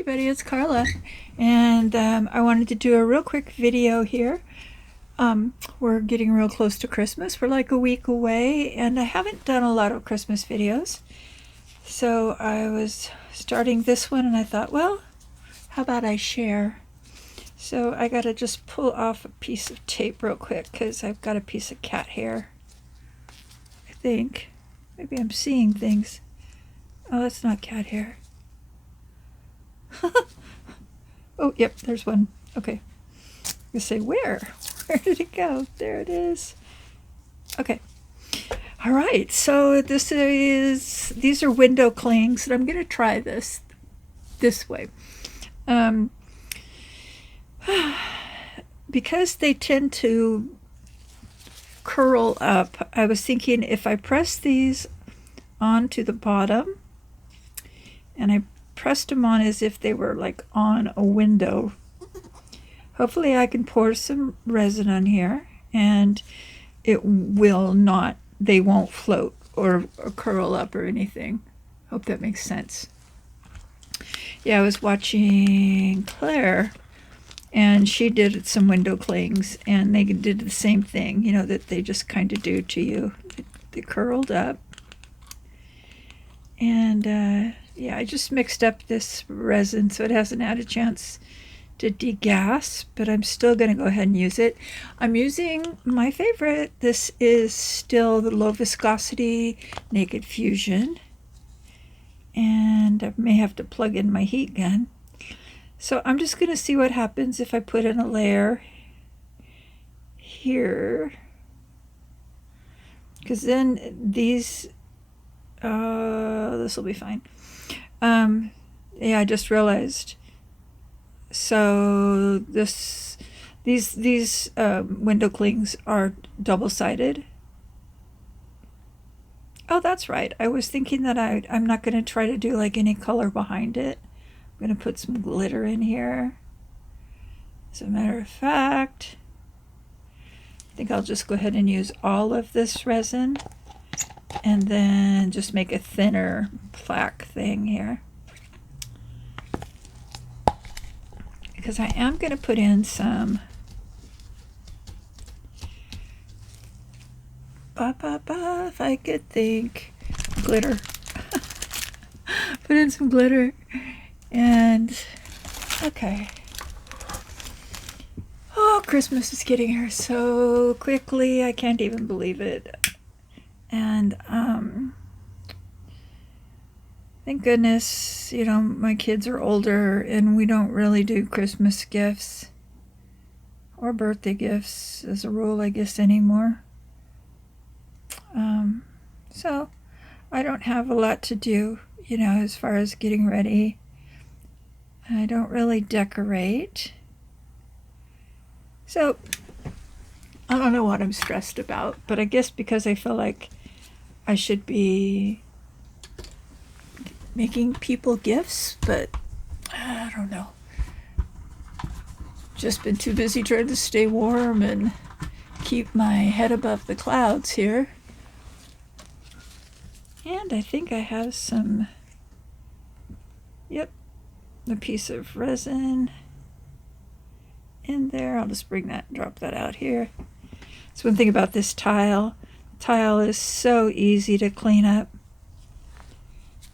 everybody, it's Carla, and I wanted to do a real quick video here. We're getting real close to Christmas. We're like a week away, and I haven't done a lot of Christmas videos. So I was starting this one, and I thought, well, how about I share? So I gotta just pull off a piece of tape real quick, because I've got a piece of cat hair. I think. Maybe I'm seeing things. Oh, that's not cat hair. Oh, yep, there's one. Okay. You say, where? Where did it go? There it is. Okay. All right, so these are window clings, and I'm going to try this way. Because they tend to curl up, I was thinking if I press these onto the bottom, and I pressed them on as if they were like on a window. Hopefully I can pour some resin on here and it will not, they won't float or curl up or anything. Hope that makes sense. Yeah, I was watching Claire and she did some window clings and they did the same thing, you know, that they just kind of do to you. They curled up. And yeah, I just mixed up this resin so it hasn't had a chance to degas, but I'm still going to go ahead and use it. I'm using my favorite. This is still the low viscosity Naked Fusion, and I may have to plug in my heat gun. So I'm just going to see what happens if I put in a layer here, because then these this will be fine. Yeah, I just realized. So these window clings are double-sided. Oh, that's right. I was thinking that I'm not going to try to do like any color behind it. I'm going to put some glitter in here. As a matter of fact, I think I'll just go ahead and use all of this resin and then just make a thinner plaque thing here. Because I am going to put in some if I could think, glitter. Put in some glitter. And okay. Oh, Christmas is getting here so quickly. I can't even believe it. And thank goodness, you know, my kids are older and we don't really do Christmas gifts or birthday gifts as a rule, I guess, anymore. So I don't have a lot to do, you know, as far as getting ready. I don't really decorate. So I don't know what I'm stressed about, but I guess because I feel like I should be making people gifts, but I don't know. Just been too busy trying to stay warm and keep my head above the clouds here. And I think I have some, yep, a piece of resin in there. I'll just bring that and drop that out here. That's one thing about this tile. Tile is so easy to clean up.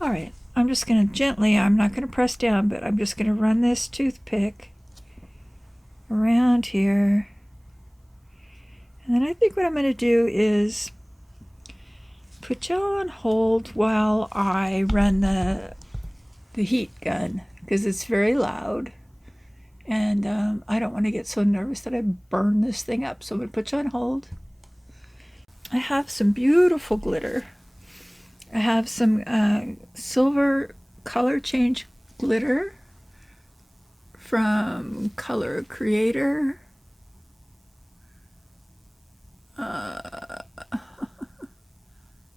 All right, I'm just going to gently, I'm not going to press down, but I'm just going to run this toothpick around here. And then I think what I'm going to do is put y'all on hold while I run the heat gun, because it's very loud. And I don't want to get so nervous that I burn this thing up. So I'm going to put you on hold. I have some beautiful glitter. I have some silver color change glitter from Color Creator.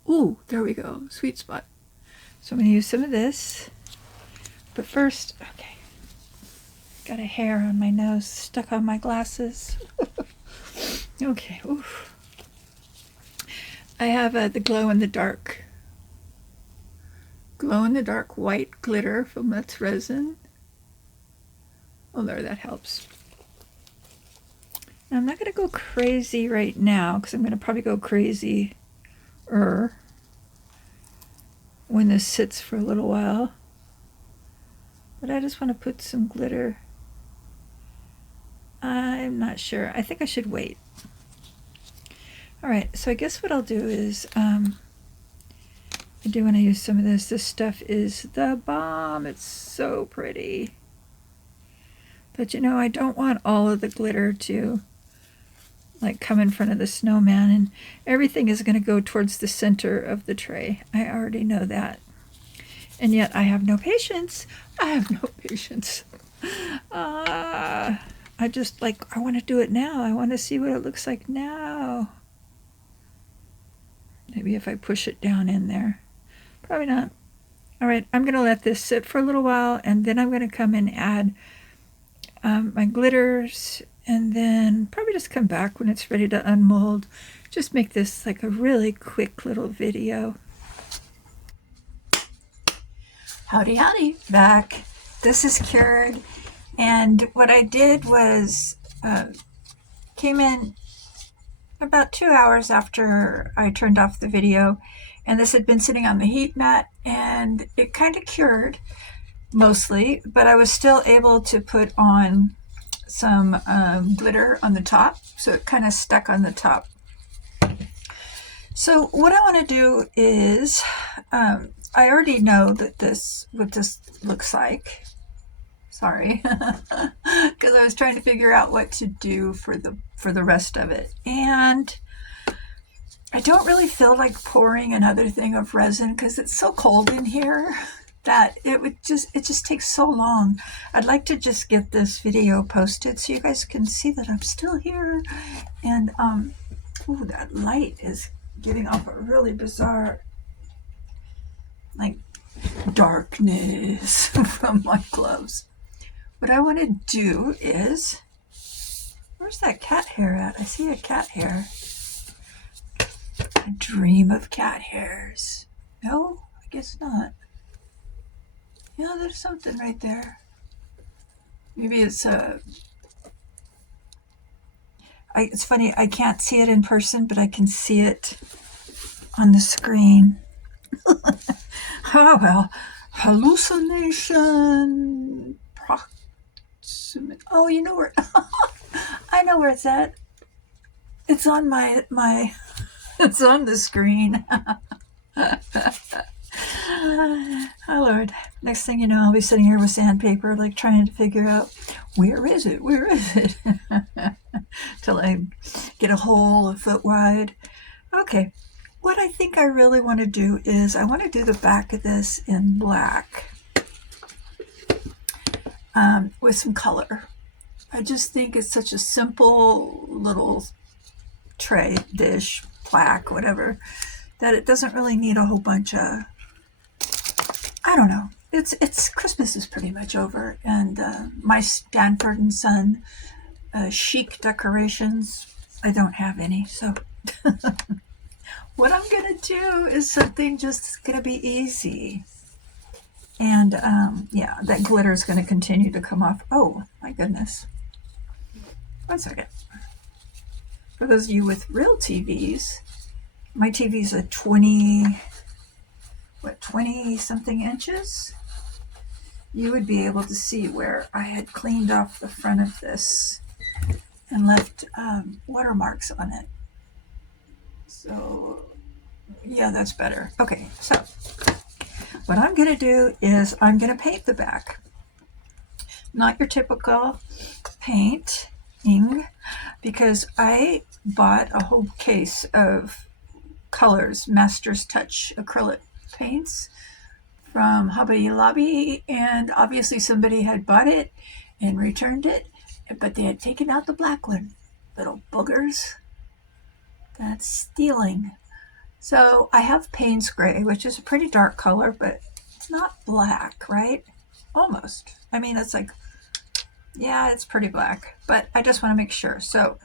Ooh, there we go. Sweet spot. So I'm going to use some of this. But first, okay. Got a hair on my nose stuck on my glasses. Okay. Oof. I have the glow in the dark white glitter from Let's Resin. Oh, there, that helps. Now, I'm not going to go crazy right now because I'm going to probably go crazy when this sits for a little while. But I just want to put some glitter. I'm not sure. I think I should wait. All right, so I guess what I'll do is I do want to use some of this. This stuff is the bomb. It's so pretty. But you know, I don't want all of the glitter to like come in front of the snowman, and everything is going to go towards the center of the tray. I already know that. And yet I have no patience. I have no patience. I just I want to do it now. I want to see what it looks like now. Maybe if I push it down in there. Probably not. All right, I'm going to let this sit for a little while, and then I'm going to come and add my glitters, and then probably just come back when it's ready to unmold. Just make this like a really quick little video. Howdy, howdy, back. This is cured, and what I did was came in about 2 hours after I turned off the video, and this had been sitting on the heat mat, and it kind of cured mostly, but I was still able to put on some glitter on the top, so it kind of stuck on the top. So what I want to do is I already know that what this looks like. Sorry, because I was trying to figure out what to do for the rest of it, and I don't really feel like pouring another thing of resin because it's so cold in here that it just takes so long. I'd like to just get this video posted so you guys can see that I'm still here, and ooh, that light is giving off a really bizarre like darkness from my gloves. What I want to do is, where's that cat hair at? I see a cat hair. I dream of cat hairs. No, I guess not. Yeah, there's something right there. Maybe it's it's funny, I can't see it in person, but I can see it on the screen. Oh well, hallucination. Oh, you know where? I know where it's at. It's on my. It's on the screen. Oh Lord! Next thing you know, I'll be sitting here with sandpaper, like trying to figure out where is it? Where is it? Till I get a hole a foot wide. Okay. What I think I really want to do is I want to do the back of this in black. With some color. I just think it's such a simple little tray, dish, plaque, whatever, that it doesn't really need a whole bunch of, I don't know. It's Christmas is pretty much over, and my Stanford and Son chic decorations, I don't have any, so what I'm gonna do is something just gonna be easy. And yeah, that glitter is going to continue to come off. Oh, my goodness. 1 second. For those of you with real TVs, my TV's a 20-something inches? You would be able to see where I had cleaned off the front of this and left watermarks on it. So, yeah, that's better. Okay, so what I'm going to do is I'm going to paint the back. Not your typical painting, because I bought a whole case of colors, Master's Touch acrylic paints from Hobby Lobby, and obviously somebody had bought it and returned it, but they had taken out the black one. Little boogers. That's stealing. So I have Payne's Gray, which is a pretty dark color, but it's not black, right? Almost. I mean, it's like, yeah, it's pretty black, but I just want to make sure. So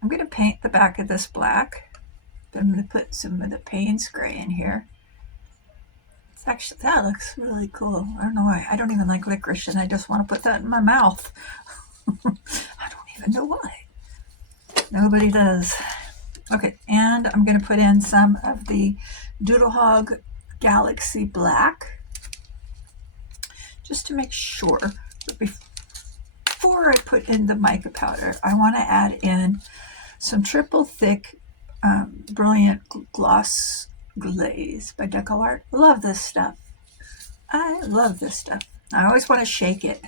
I'm going to paint the back of this black. Then I'm going to put some of the Payne's Gray in here. Actually, that looks really cool. I don't know why. I don't even like licorice, and I just want to put that in my mouth. I don't even know why. Nobody does. Okay, and I'm going to put in some of the Doodle Hog Galaxy Black, just to make sure. But before I put in the mica powder, I want to add in some triple thick Brilliant Gloss Glaze by Decor. Love this stuff. I love this stuff. I always want to shake it.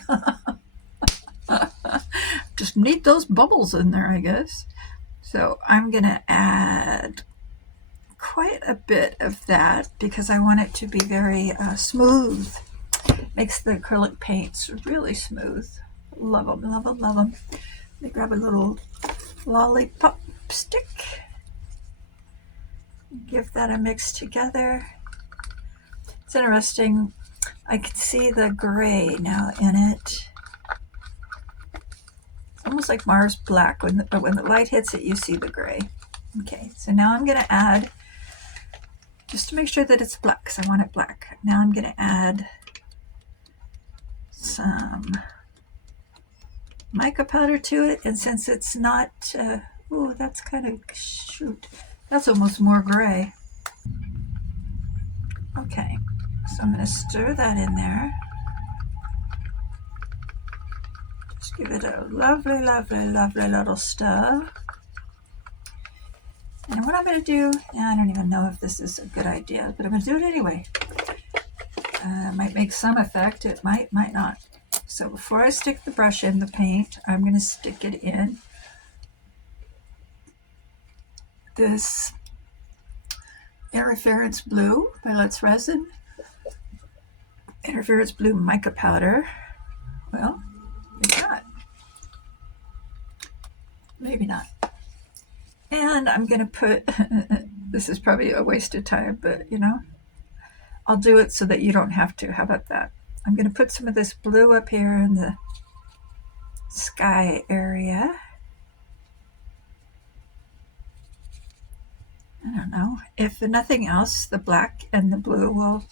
Just need those bubbles in there, I guess. So I'm going to add quite a bit of that because I want it to be very smooth. Makes the acrylic paints really smooth. Love them, love them, love them. Let me grab a little lollipop stick. Give that a mix together. It's interesting. I can see the gray now in it. It's almost like Mars black, but when the light hits it, you see the gray. Okay, so now I'm going to add, just to make sure that it's black, because I want it black. Now I'm going to add some mica powder to it, and since it's not, oh, that's kind of, shoot, that's almost more gray. Okay, so I'm going to stir that in there. Just give it a lovely, lovely, lovely little stir. And what I'm going to do, I don't even know if this is a good idea, but I'm going to do it anyway. Might make some effect, it might not. So before I stick the brush in the paint, I'm going to stick it in this Interference Blue by Let's Resin. Interference Blue mica powder. Well, maybe not. Maybe not. And I'm going to put, this is probably a waste of time, but you know, I'll do it so that you don't have to. How about that? I'm going to put some of this blue up here in the sky area. I don't know. If nothing else, the black and the blue will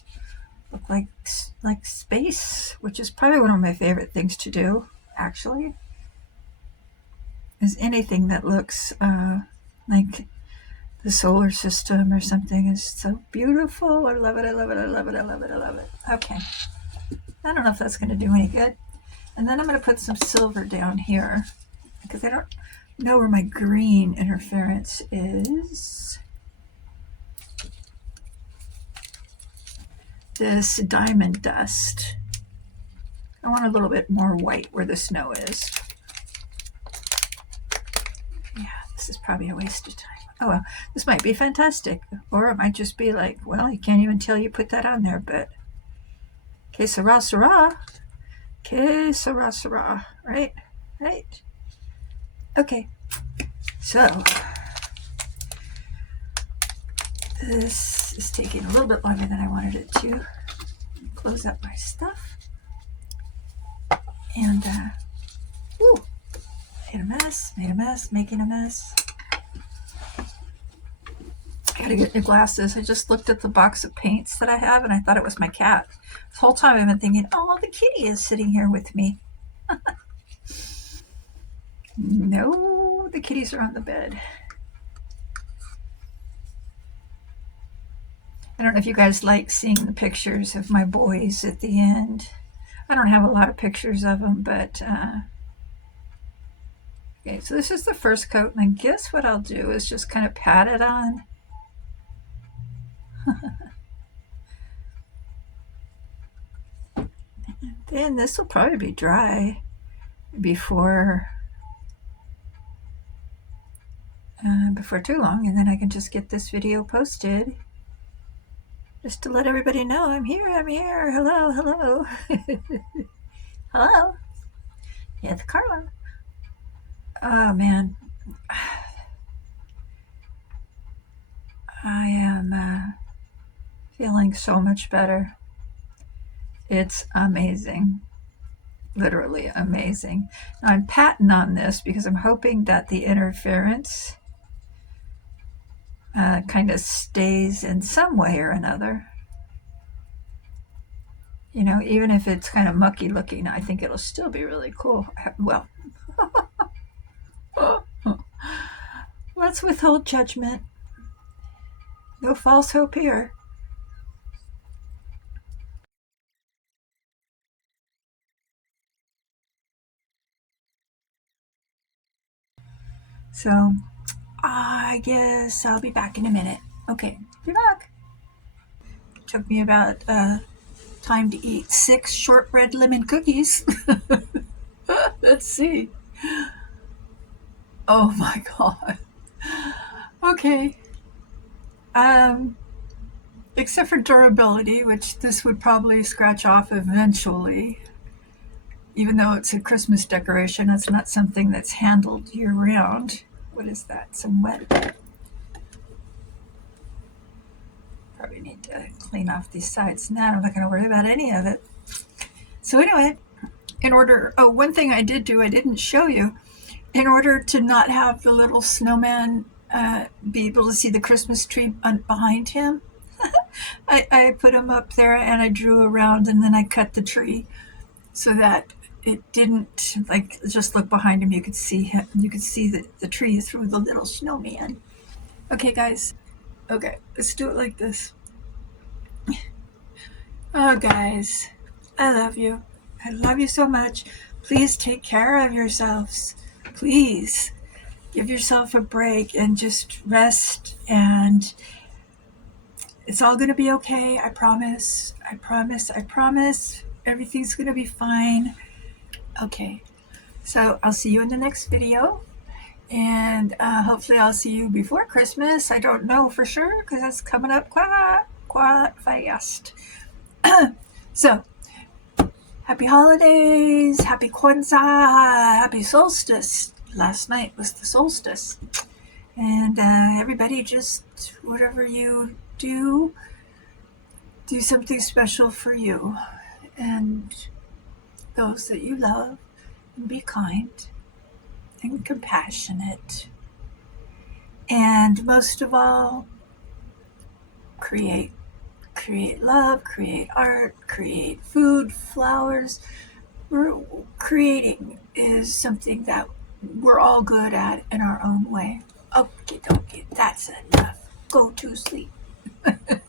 look like space, which is probably one of my favorite things to do, actually. Is anything that looks like the solar system or something is so beautiful. I love it, I love it, I love it, I love it, I love it. Okay. I don't know if that's going to do any good. And then I'm going to put some silver down here because I don't know where my green interference is. This diamond dust. I want a little bit more white where the snow is. Yeah, this is probably a waste of time. Oh well, this might be fantastic. Or it might just be like, well, you can't even tell you put that on there, but que sera, sera. Que sera, sera. Right? Right? Okay. So, this is taking a little bit longer than I wanted it to. Close up my stuff. And, whew, made a mess, making a mess. I gotta get new glasses. I just looked at the box of paints that I have and I thought it was my cat. This whole time I've been thinking, oh, the kitty is sitting here with me. No, the kitties are on the bed. I don't know if you guys like seeing the pictures of my boys at the end. I don't have a lot of pictures of them, but okay, so this is the first coat, and I guess what I'll do is just kind of pat it on. Then this will probably be dry before too long, and then I can just get this video posted. Just to let everybody know I'm here. Hello, hello. Hello. It's Carla. Oh, man. I am feeling so much better. It's amazing. Literally amazing. Now, I'm patting on this because I'm hoping that the interference kind of stays in some way or another. You know, even if it's kind of mucky looking, I think it'll still be really cool. Well, let's withhold judgment. No false hope here. So I guess I'll be back in a minute. Okay, be back. Took me about time to eat 6 shortbread lemon cookies. Let's see. Oh my god. Okay. Except for durability, which this would probably scratch off eventually. Even though it's a Christmas decoration, it's not something that's handled year round. What is that? Some wet. Probably need to clean off these sides. Now I'm not going to worry about any of it. So anyway, one thing I did do, I didn't show you. In order to not have the little snowman be able to see the Christmas tree behind him, I put him up there and I drew around and then I cut the tree so that it didn't like just look behind him. You could see him. You could see the tree through the little snowman. Okay, guys. Okay, let's do it like this. Oh, guys, I love you. I love you so much. Please take care of yourselves. Please give yourself a break and just rest, and it's all going to be okay. I promise. I promise. I promise. Everything's going to be fine. Okay. So I'll see you in the next video. And hopefully I'll see you before Christmas. I don't know for sure because that's coming up quite fast. So, happy holidays, happy Kwanzaa, happy solstice. Last night was the solstice. And everybody just, whatever you do something special for you and those that you love, and be kind and compassionate. And most of all, create love, create art, create food, flowers. Creating is something that we're all good at in our own way. Okay, that's enough. Go to sleep. I'm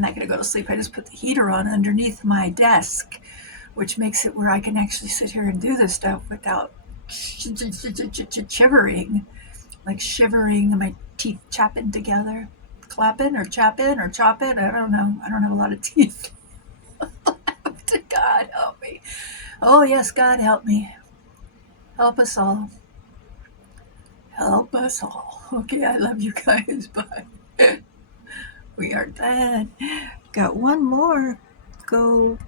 not going to go to sleep. I just put the heater on underneath my desk, which makes it where I can actually sit here and do this stuff without shivering, like shivering and my teeth chapping together. Clapping or chapping or chopping. I don't know. I don't have a lot of teeth. God help me. Oh, yes, God help me. Help us all. Help us all. Okay, I love you guys. Bye. We are done. Got one more. Go